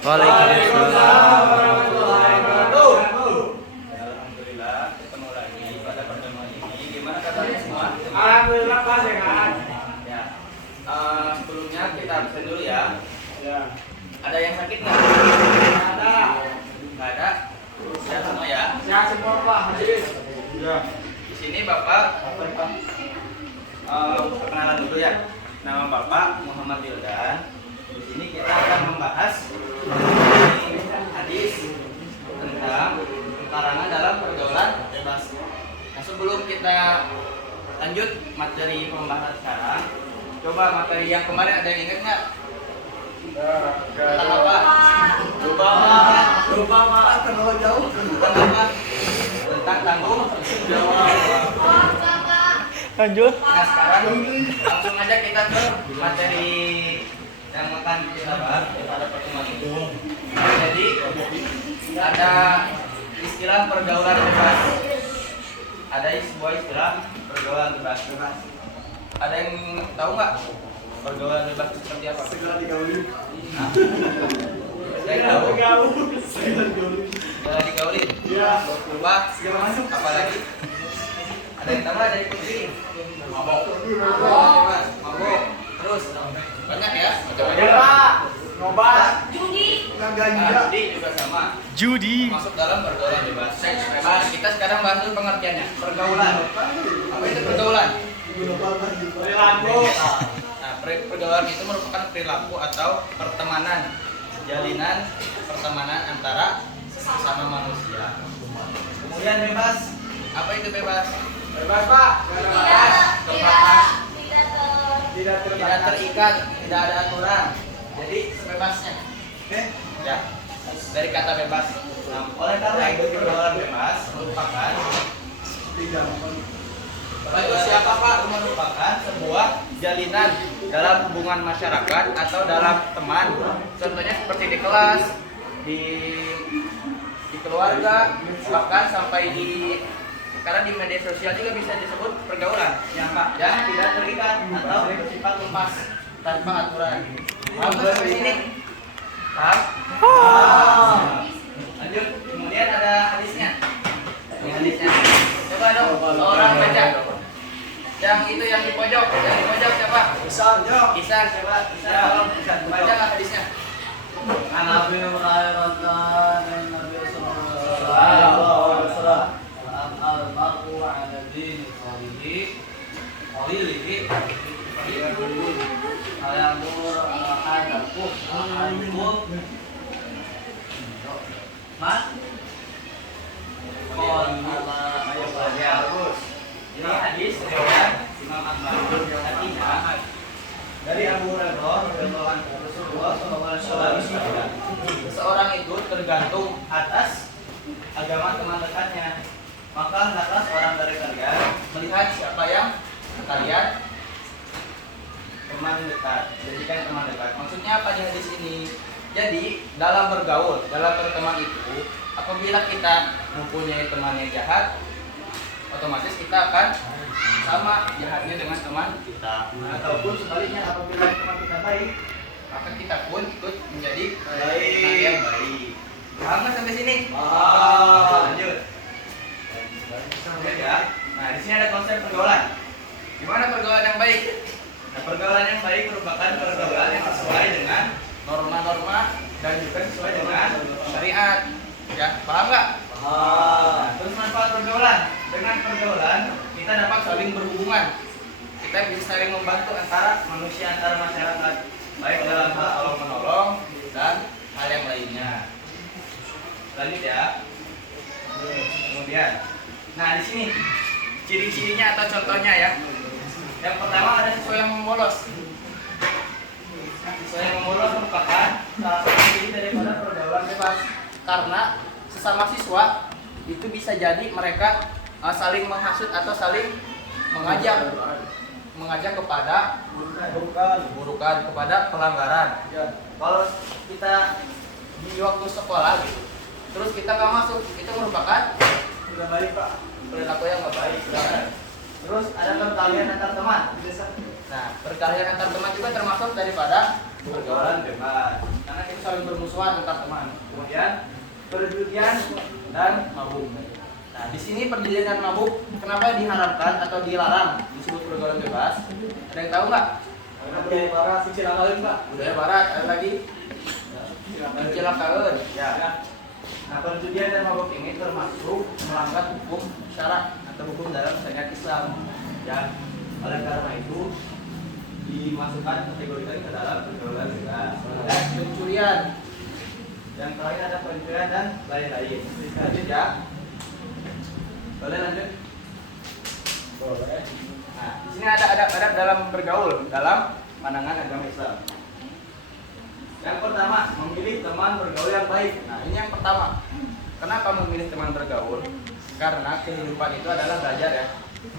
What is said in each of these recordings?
Waalaikumsalam. Alhamdulillah, ketemu lagi pada pertemuan ini. Gimana kabarnya semua? Alhamdulillah Pak, sehat. Ya. Sebelumnya kita absen dulu ya. Ya. Ada yang sakit nggak? Ada. Nggak ada. Sehat semua ya. Sehat semua Pak, hadis. Ya. Di sini Bapak perkenalan dulu ya. Nama Bapak Muhammad Wildan. Di sini kita akan membahas hadis tentang larangan dalam pergaulan bebas. Nah, sebelum kita lanjut materi pembahasan sekarang, coba materi yang kemarin ada yang ingat nggak? Tentang apa? Lupa Pak. Terlalu jauh. Tentang apa? Tentang tanggung jawab. Lanjut. Nah sekarang langsung aja kita ke materi yang akan kita bahas pada pertemuan itu. Jadi ada istilah pergaulan bebas. Ada sebuah istilah pergaulan bebas. Ada yang tahu nggak pergaulan bebas itu seperti apa? Segala digauli. Saya tahu. Segala digauli. Iya. Lupa. Segala masuk. Apalagi? Ada yang tahu ada yang kunci? Mabok. Mabok. Terus banyak ya? Ya Pak. Ngobat. Judi. Judi juga sama. Judi. Masuk dalam pergaulan bebas. Seks bebas. Kita sekarang bahas dulu pengertiannya. Pergaulan. Apa itu pergaulan? Perilaku. Nah, pergaulan itu merupakan perilaku atau pertemanan, jalinan pertemanan antara sesama manusia. Kemudian bebas. Apa itu bebas? Bebas Pak. Tidak terikat, tidak ada aturan. Jadi sebebasnya. Oke? Ya. Dari kata bebas. Nah, oleh karena itu pergaulan bebas merupakan siapa Pak? Merupakan sebuah jalinan dalam hubungan masyarakat atau dalam teman. Contohnya seperti di kelas, di keluarga, bahkan sampai sekarang di media sosial juga bisa disebut pergaulan yang tidak terikat atau bersifat lepas tanpa aturan. Paham nggak sampai sini? Paham? Lanjut. Kemudian ada hadisnya. Ini hadisnya. Coba dong, seorang baca. Yang itu yang di pojok siapa? Isan, yo. Isan coba. Isan tolong baca nggak hadisnya? Nabi Hurairah Nabi sallallahu alaihi wasallam al-mar'u 'ala dini qalilihi ayamur ahadakum man Ini hadis riwayat Imam Ahmad. Artinya dari Abu Hurairah radhiyallahu anhu Rasulullah sallallahu alaihi wasallam seseorang itu tergantung atas agama teman dekatnya. Maka hendaklah seorang dari kalian melihat siapa yang kalian teman dekat, jadikan teman dekat. Maksudnya apa di hadis ini? Jadi dalam bergaul, dalam berteman itu, apabila kita mempunyai teman yang jahat, otomatis kita akan sama jahatnya dengan teman kita. Ataupun sebaliknya, apabila teman kita baik, maka kita pun ikut menjadi teman yang baik. Paham nggak sampai sini? Lanjut. Ya. Nah, di sini ada konsep pergaulan. Gimana pergaulan yang baik? Nah, pergaulan yang baik merupakan pergaulan yang sesuai dengan norma-norma dan juga sesuai dengan syariat. Ya, paham nggak? Nah, terus manfaat pergaulan. Dengan pergaulan kita dapat saling berhubungan. Kita bisa saling membantu antara manusia, antara masyarakat, baik dalam hal tolong menolong dan hal yang lainnya. Lanjut ya. Kemudian, nah di sini ciri-cirinya atau contohnya ya. Yang pertama ada siswa yang membolos. Siswa yang membolos merupakan salah satu ciri daripada pergaulan bebas. Karena sesama siswa itu bisa jadi mereka saling menghasut atau saling mengajak kepada keburukan, kepada pelanggaran. Kalau kita di waktu sekolah gitu, terus kita nggak masuk, itu merupakan Sudah baik Pak. perilaku yang nggak baik. Terus ada perkelahian antar teman. Nah, perkelahian antar teman juga termasuk daripada pergaulan bebas. Karena kita saling bermusuhan antar teman. Kemudian perjudian dan mabuk. Nah, di sini perjudian dan mabuk kenapa diharamkan atau dilarang disebut pergaulan bebas? Ada yang tahu nggak? Karena budaya barat dicilakain Pak. Budaya barat, ada lagi dicilakain. Ya. Nah, perjudian dan mabuk ini termasuk melanggar hukum syarak atau hukum dalam syariat Islam. Ya, oleh karena itu dimasukkan kategorikan ke dalam pergaulan bebas. Dan pencurian. Yang terakhir ada pencurian dan lain-lain. Lanjut ya. Boleh lanjut? Boleh. Nah, di sini ada adab-adab dalam bergaul dalam pandangan agama Islam. Yang pertama, memilih teman bergaul yang baik. Nah, ini yang pertama. Kenapa memilih teman bergaul? Karena kehidupan itu adalah belajar ya,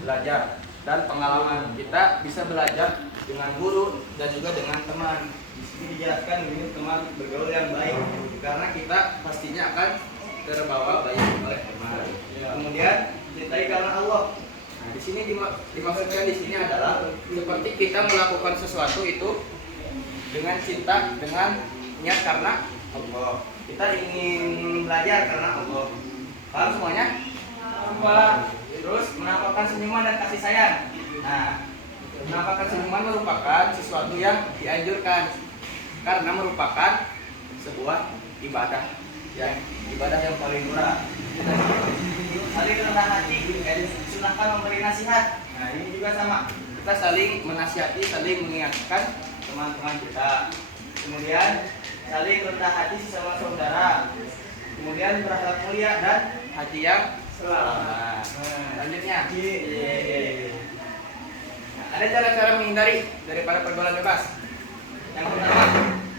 belajar dan pengalaman. Kita bisa belajar dengan guru dan juga dengan teman. Di sini dijelaskan memilih teman bergaul yang baik karena kita pastinya akan terbawa baik oleh teman. Kemudian cintai karena Allah. Nah, di sini dimaksudkan di sini adalah seperti kita melakukan sesuatu itu dengan cinta, dengan niat karena Allah. Kita ingin belajar karena Allah. Paham semuanya? Paham. Terus menampakkan senyuman dan kasih sayang. Nah, menampakkan senyuman merupakan sesuatu yang dianjurkan karena merupakan sebuah ibadah. Ya, ibadah yang paling murah. Saling rendah hati, disunahkan memberi nasihat. Nah, ini juga sama. Kita saling menasihati, saling mengingatkan teman-teman kita. Kemudian saling rendah hati sesama saudara. Kemudian berakhlak mulia dan hati yang selamat. Lanjutnya. Nah, ada cara-cara menghindari daripada pergaulan bebas. Yang pertama,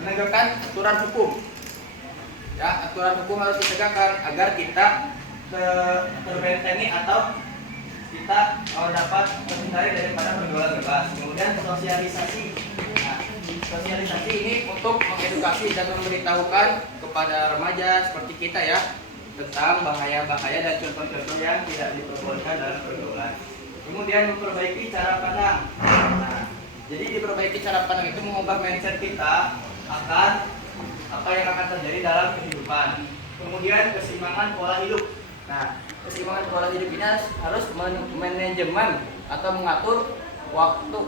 menegakkan aturan hukum. Ya, aturan hukum harus ditegakkan agar kita terbentengi atau kita dapat menghindari daripada pergaulan bebas. Kemudian sosialisasi. Nah, sosialisasi ini untuk mengedukasi dan memberitahukan kepada remaja seperti kita ya tentang bahaya-bahaya dan contoh-contoh yang tidak diperbolehkan dalam pergaulan. Kemudian memperbaiki cara pandang. Nah, jadi diperbaiki cara pandang itu mengubah mindset kita akan apa yang akan terjadi dalam kehidupan. Kemudian keseimbangan pola hidup. Nah, keseimbangan pola hidup ini harus manajemen atau mengatur waktu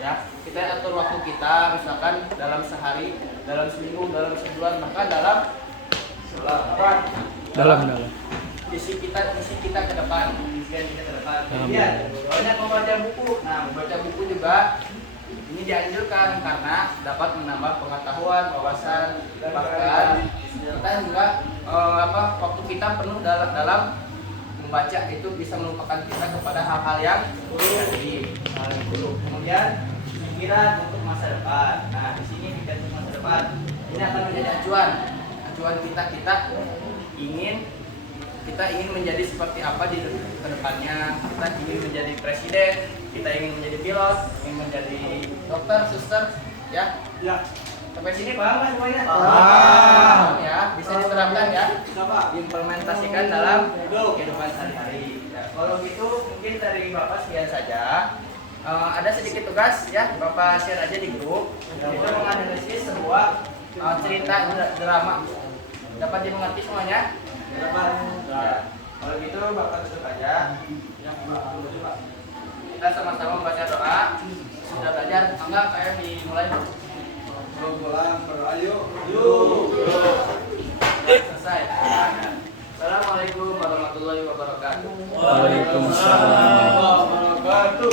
ya. Kita atur waktu kita misalkan dalam sehari, dalam seminggu, dalam sebulan, bahkan dalam misi kita ke depan, misi kita ke depan. Kemudian banyak membaca buku. Nah, membaca buku juga ini dianjurkan karena dapat menambah pengetahuan, wawasan, bahkan kita juga waktu kita penuh dalam membaca itu bisa melupakan kita kepada hal-hal yang buruk. Kemudian pikiran untuk masa depan. Nah, di sini pikiran untuk masa depan ini akan menjadi acuan kita ingin menjadi seperti apa di kedepannya. Kita ingin menjadi presiden, kita ingin menjadi pilot, ingin menjadi dokter, suster, ya. Ya. Sampai sini paham kan semuanya? Paham. Ya, bisa diterapkan ya. Siapa? Diimplementasikan dalam kehidupan sehari-hari. Ya, kalau gitu mungkin dari Bapak sekian saja. Ada sedikit tugas ya, Bapak share aja di grup. Kita menganalisis sebuah cerita drama. Dapat dimengerti semuanya? Dapat. Ya. Kalau gitu Bapak tutup aja. Kita sama-sama membaca doa. Sudah belajar, enggak kayak dimulai. Pulang berayu. Selesai. Assalamualaikum warahmatullahi wabarakatuh. Waalaikumsalam. Warahmatullahi wabarakatuh.